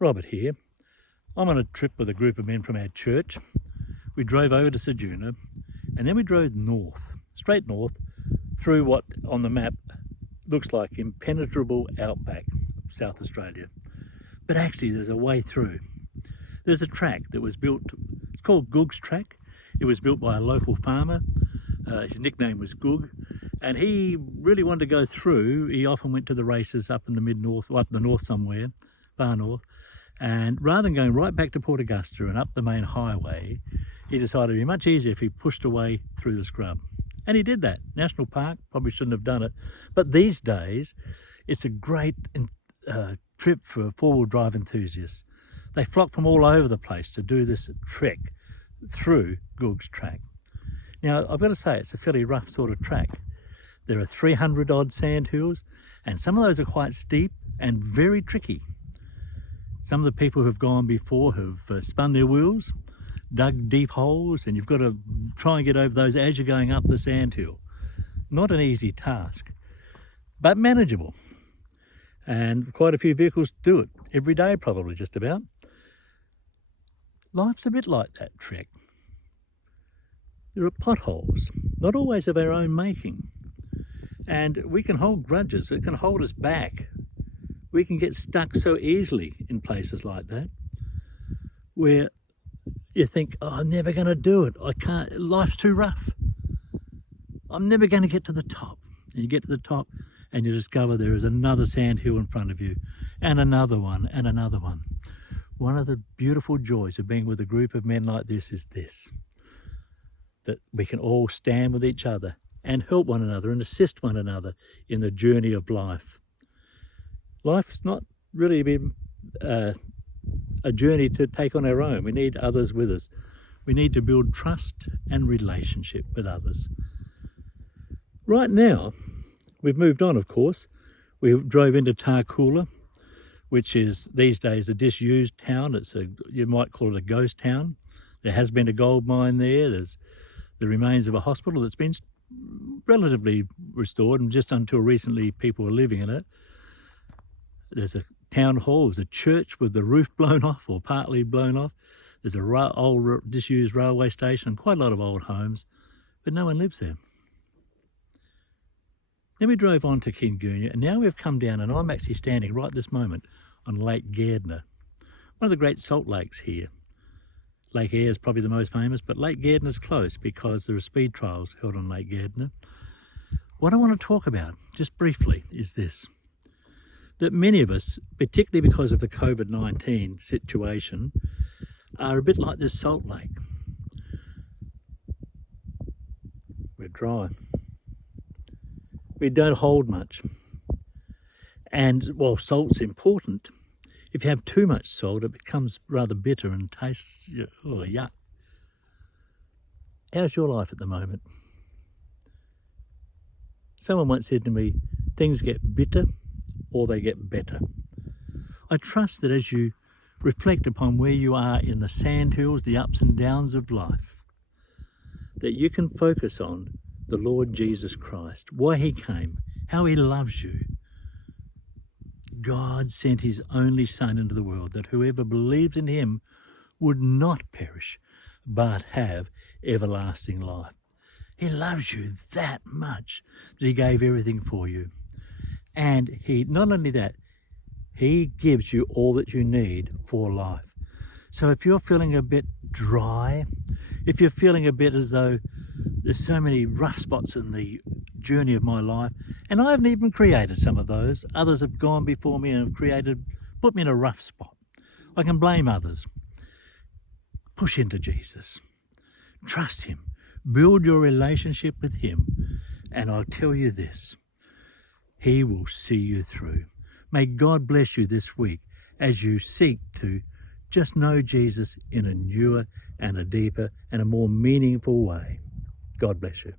Robert here. I'm on a trip with a group of men from our church. We drove over to Ceduna and then we drove north, straight north, through what on the map looks like impenetrable outback of South Australia. But actually there's a way through. There's a track that was built, it's called Goog's Track. It was built by a local farmer. His nickname was Goog, and he really wanted to go through. He often went to the races up in the mid-north, or up the north somewhere, far north. And rather than going right back to Port Augusta and up the main highway, he decided it'd be much easier if he pushed away through the scrub. And he did that. National Park, probably shouldn't have done it. But these days, it's a great trip for four-wheel drive enthusiasts. They flock from all over the place to do this trek through Goog's Track. Now, I've got to say, it's a fairly rough sort of track. There are 300 odd sand hills, and some of those are quite steep and very tricky. Some of the people who have gone before have spun their wheels, dug deep holes, and you've got to try and get over those as you're going up the sand hill. Not an easy task, but manageable. And quite a few vehicles do it every day, probably just about. Life's a bit like that trek. There are potholes, not always of our own making. And we can hold grudges, it can hold us back. We can get stuck so easily in places like that, where you think, oh, I'm never going to do it. I can't, life's too rough. I'm never going to get to the top. And you get to the top and you discover there is another sand hill in front of you, and another one, and another one. One of the beautiful joys of being with a group of men like this is this, that we can all stand with each other and help one another and assist one another in the journey of life. Life's not really been a journey to take on our own. We need others with us. We need to build trust and relationship with others. Right now, we've moved on, of course. We drove into Tarcoola, which is these days a disused town. You might call it a ghost town. There has been a gold mine there. There's the remains of a hospital that's been relatively restored, and just until recently people were living in it. There's a town hall, there's a church with the roof blown off or partly blown off. There's a old disused railway station, quite a lot of old homes, but no one lives there. Then we drove on to Kingunya, and now we've come down, and I'm actually standing right this moment on Lake Gairdner, one of the great salt lakes here. Lake Eyre is probably the most famous, but Lake Gairdner's close because there are speed trials held on Lake Gairdner. What I want to talk about, just briefly, is this. That many of us, particularly because of the COVID-19 situation, are a bit like this salt lake. We're dry. We don't hold much. And while salt's important, if you have too much salt, it becomes rather bitter and tastes, yuck. How's your life at the moment? Someone once said to me, things get bitter or they get better. I trust that as you reflect upon where you are in the sandhills, the ups and downs of life, that you can focus on the Lord Jesus Christ, why he came, how he loves you. God sent his only Son into the world, that whoever believes in him would not perish, but have everlasting life. He loves you that much that he gave everything for you. And he, not only that, he gives you all that you need for life. So if you're feeling a bit dry, if you're feeling a bit as though there's so many rough spots in the journey of my life, and I haven't even created some of those. Others have gone before me and have put me in a rough spot. I can blame others. Push into Jesus. Trust him. Build your relationship with him. And I'll tell you this, he will see you through. May God bless you this week as you seek to just know Jesus in a newer and a deeper and a more meaningful way. God bless you.